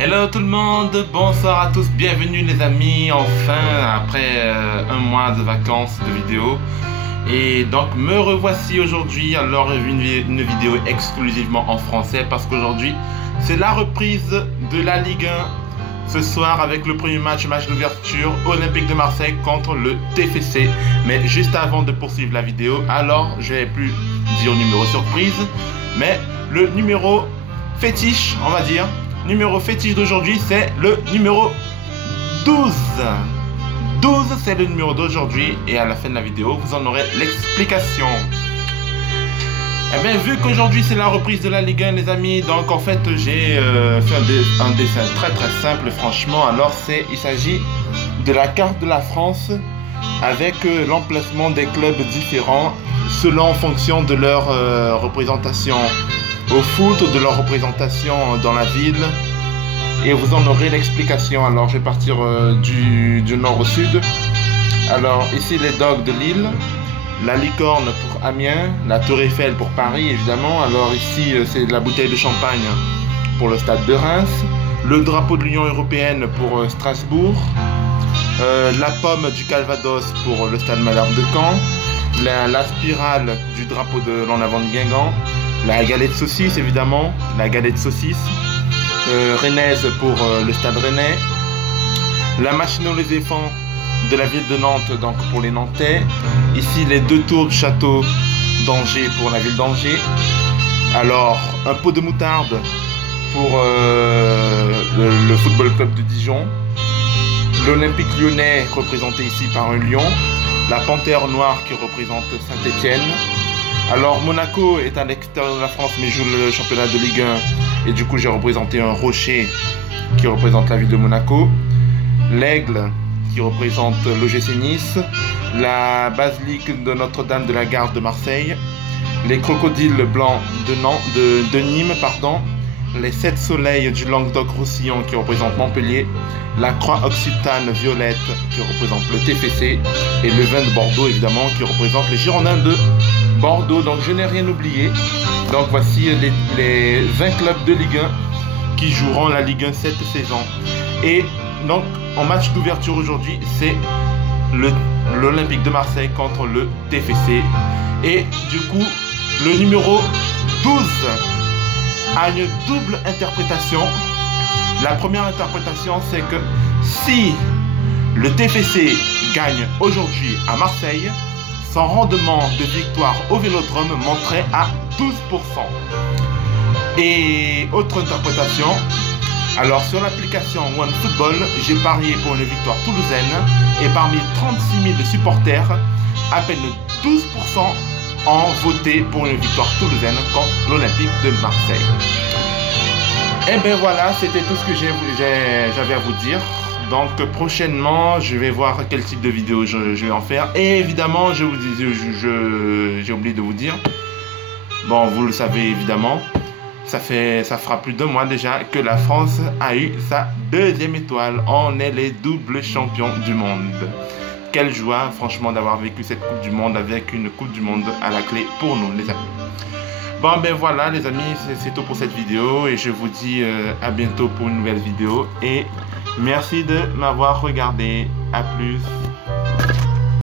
Hello tout le monde, bonsoir à tous, bienvenue les amis, enfin après un mois de vacances de vidéos. Et donc me revoici aujourd'hui, alors une vidéo exclusivement en français parce qu'aujourd'hui c'est la reprise de la Ligue 1 ce soir avec le premier match d'ouverture Olympique de Marseille contre le TFC. Mais juste avant de poursuivre la vidéo, alors je vais plus dire numéro surprise, mais le numéro fétiche on va dire. Numéro fétiche d'aujourd'hui, c'est le numéro 12. 12, c'est le numéro d'aujourd'hui. Et à la fin de la vidéo, vous en aurez l'explication. Eh bien, vu qu'aujourd'hui, c'est la reprise de la Ligue 1, les amis. Donc, en fait, j'ai fait un dessin très simple, franchement. Alors, il s'agit de la carte de la France avec l'emplacement des clubs différents selon en fonction de leur représentation au foot ou de leur représentation dans la ville, et vous en aurez l'explication. Alors je vais partir du nord au sud. Alors ici les Dogs de Lille, la Licorne pour Amiens, la Tour Eiffel pour Paris évidemment. Alors ici c'est la bouteille de champagne pour le stade de Reims, le drapeau de l'Union Européenne pour Strasbourg, la pomme du Calvados pour le stade Malherbe de Caen, la spirale du drapeau de l'en avant de Guingamp, la galette saucisse évidemment, la galette saucisse, rennaise pour le stade rennais, la machine aux éléphants de la ville de Nantes, donc pour les Nantais, ici les deux tours du château d'Angers pour la ville d'Angers, alors un pot de moutarde pour le football club de Dijon, l'Olympique lyonnais représenté ici par un lion, la panthère noire qui représente Saint-Étienne. Alors Monaco est à l'extérieur de la France mais joue le championnat de Ligue 1 et du coup j'ai représenté un rocher qui représente la ville de Monaco, l'aigle qui représente l'OGC Nice, la basilique de Notre-Dame de la Garde de Marseille, les crocodiles blancs de Nîmes, les 7 soleils du Languedoc-Roussillon qui représentent Montpellier, la croix occitane violette qui représente le TFC et le vin de Bordeaux évidemment qui représente les Girondins de Bordeaux. Donc je n'ai rien oublié. Donc voici les 20 clubs de Ligue 1 qui joueront la Ligue 1 cette saison. Et donc en match d'ouverture aujourd'hui, c'est l'Olympique de Marseille contre le TFC. Et du coup, le numéro 12 a une double interprétation. La première interprétation, c'est que si le TFC gagne aujourd'hui à Marseille, son rendement de victoire au Vélodrome monterait à 12%. Et autre interprétation, alors sur l'application OneFootball, j'ai parié pour une victoire toulousaine et parmi 36 000 supporters, à peine 12% ont voté pour une victoire toulousaine contre l'Olympique de Marseille. Et bien voilà, c'était tout ce que j'avais à vous dire. Donc prochainement, je vais voir quel type de vidéo je vais en faire. Et évidemment, j'ai oublié de vous dire, bon, vous le savez évidemment, ça fera plus de mois déjà que la France a eu sa 2e étoile. On est les doubles champions du monde. Quelle joie, franchement, d'avoir vécu cette Coupe du Monde avec une Coupe du Monde à la clé pour nous, les amis. Bon, ben voilà, les amis, c'est tout pour cette vidéo. Et je vous dis à bientôt pour une nouvelle vidéo. Et merci de m'avoir regardé. À plus.